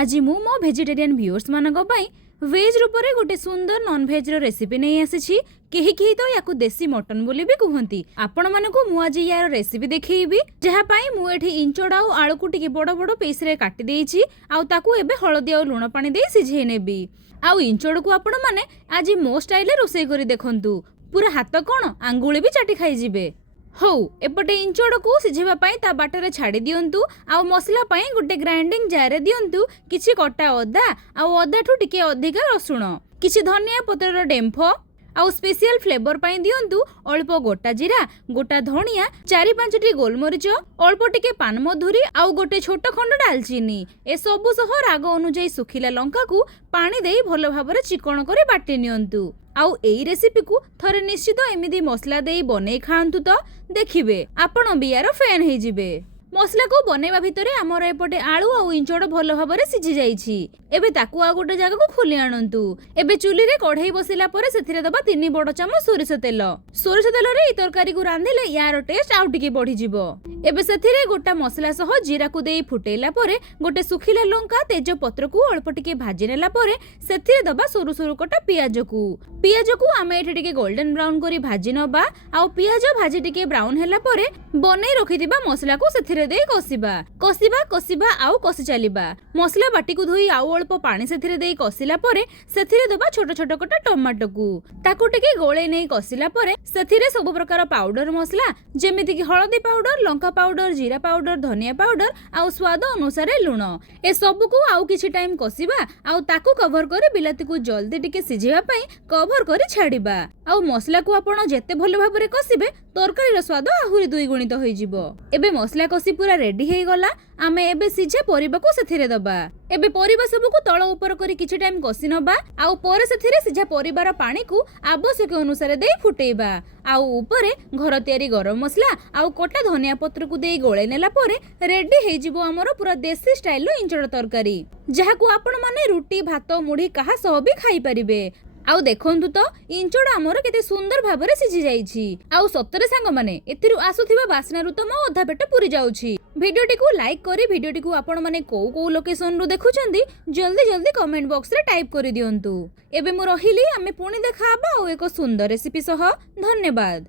आज मु मो वेजिटेरियन व्यूअर्स मानक पई वेज रूपरे गोटे सुंदर नॉन वेज रो रेसिपी नहीं आसी। केही केही तो याकू देसी मटन बोली भी कहती। आपण मानकू मु आज यार रेसिपी देखैबी जहा पई मु एठी इंचड़ा और आलू को टिके बड़ बड़ पीस रे काटी देइछि आउ ताकू एबे हळदी और लूण पानी दे सिझेई नेबी। आउ इंचड़ को आपण माने आज मो स्टाइल रे रोसई करी देखंतु, पूरा हाथ कोण आंगुली भी चाटी खाई जिवे। हौ एपटे इंचड़ को सिझेबा पई ता बाटरे छाड़ी दियंतु आउ मसला पई गोटे ग्राइंडिंग जार रे दियंतु किछि कटा अदा आउ अदा ठु टिके अधिका रसुण किछि धनिया पत्रर डेम्फ आउ स्पेशल फ्लेवर पई दियंतु अल्प गोटा जीरा गोटा धनिया 4-5टी गोलमरिच अल्प टिके पान मधुरी आउ गोटे छोट खंड डालचीनी ए सबु सह राग अनुଯାयी सुखिला लंका को पानी देई भलो भाबरे चिकण करे बाटी नियंतु। आउ एई रेसिपी को थरे निश्चित एमिदी मसला देई बनै खांतु तो देखिबे आपण बियार फैन हे जिबे। मसला को बनैबा भितरे हमर एपटे आलू आउ इंचड़ भलो भाबरे सिझी जाईछि। एबे ताकू आ गोटे जगह को खोली आनंतु। एबे चुली रे कढ़ाई बसिला परे सेथिरे दबा 3 बड़ चामच सोरिष तेल रे ई तरकारी को रांधिले यार टेस्ट आउ टिके बढ़ी जिवो। एबे सेथिरे गोटा मसला सह जीरा को देई फुटेला परे गोटे सुखिला लंका तेज पत्र को अल्प टिके भाजी नेला परे सेथिरे दबा सुरु सुरु कटा पियाज को आमे एठी टिके गोल्डन ब्राउन करी भाजी नबा आउ पियाज भाजी टिके ब्राउन हेला परे बनै रखिदिबा मसला को सेथिरे देई कसिबा आउ कसी चलिबा। मसला बाटी को धोई आउ अल्प पानी सेथिरे देई कसिला परे सेथिरे दबा छोट छोट कटा टमाटो को ताकू टिके गोळे नै कसिला परे सेथिरे सब प्रकार पाउडर मसला जेमिति कि हळदी पाउडर लंका पाउडर जीरा पाउडर धनिया पाउडर आउ स्वाद अनुसार लूण ए सब को आउ किछि टाइम कसिबा आउ ताकू कवर करे बिलाती को जल्दी टिके सिझेबा पई कवर करे छाड़िबा। आउ मसला को आपण जेते भलो भाबरे कसिबे तरकारी रो स्वाद आहुरी 2 गुणित होई जिवो। एबे मसला कसी पूरा रेडी हे गला आमे एबे सिझा परिबा को सेथिरे दबा। एबे परिबा सब को तळ ऊपर करी किछि टाइम कसी नबा आउ परे सेथिरे सिझा परिबार पानी को आवश्यक अनुसार देई फुटेइबा आउ ऊपरे घर तयारी गरम मसला आउ कटा धनिया पत्र को देई गोळे नेला परे रेडी हे जिवो हमर पूरा देसी स्टाइल रो इंचड़ तरकारी जहा को आपण माने रोटी भात मुढ़ी कहा सह भी खाई परिबे। आउ देखंतु तो इंचड़ आमर केते सुंदर भाबरे सिझी जाईछि। आउ सत्तरे सांग माने एथिरु आसुथिबा बासना रु तो मो अधा पेट पुरी जाउछि। भिडियोटी को लाइक करी भिडियोटी को आपण माने को लोकेशन रु देखुचंदी जल्दी जल्दी कमेंट बॉक्स रे टाइप करी दियंतु। एबे मो रहिली आमे पुणी देखाबा आउ एको सुंदर रेसिपी सह। धन्यवाद।